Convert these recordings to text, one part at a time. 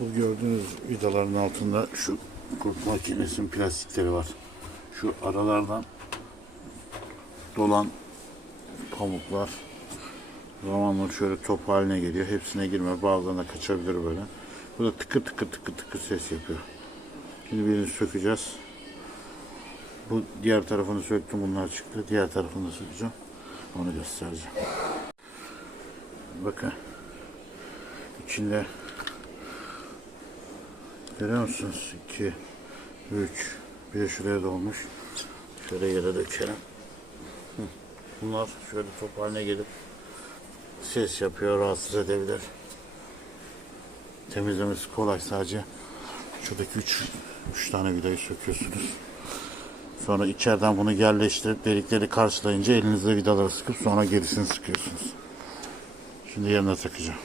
Bu gördüğünüz vidaların altında şu kurt makinesinin plastikleri var. Şu aralardan dolan pamuklar zamanla şöyle top haline geliyor. Hepsine girme. Bazılarına kaçabilir böyle. Bu da tıkır tıkır tıkır tıkır ses yapıyor. Şimdi birini sökeceğiz. Bu diğer tarafını söktüm. Bunlar çıktı. Diğer tarafını sökeceğim. Onu göstereceğim. Bakın. İçinde görüyor musunuz? 2 3 bir de şuraya dolmuş. Şöyle yere dökelim. Bunlar şöyle top haline gelip ses yapıyor, rahatsız edebilir. Temizlemesi kolay sadece. Şuradaki 3 3 tane vidayı söküyorsunuz. Sonra içeriden bunu yerleştirip delikleri karşılayınca elinizle vidaları sıkıp sonra gerisini sıkıyorsunuz. Şimdi yerine takacağım.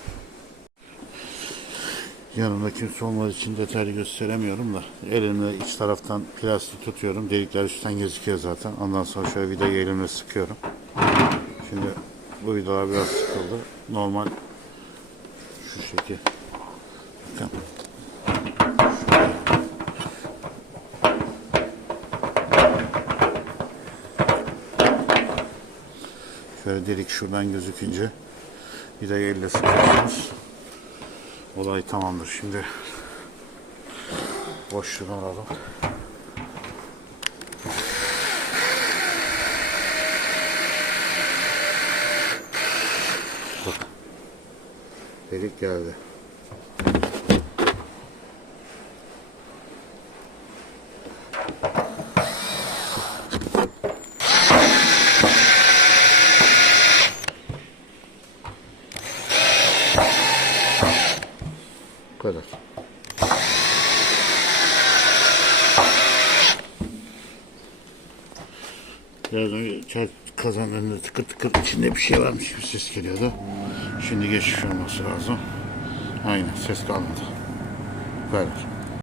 Yanımda kimse olmadığı için detaylı gösteremiyorum da elimle iç taraftan plastik tutuyorum. Delikler üstten gözüküyor zaten. Ondan sonra şöyle vidayı elimle sıkıyorum. Şimdi bu vidalar biraz sıkıldı. Normal şu şekil. Bakın. Şöyle. Delik şuradan gözükünce vidayı elle sıkıyorsunuz. Olay tamamdır. Şimdi boşluğunu alalım. Delik geldi. Bu kadar. Biraz önce önünde tıkır tıkır içinde bir şey varmış gibi ses geliyordu. Şimdi geçiş olması lazım. Aynen ses kalmadı. Bu kadar.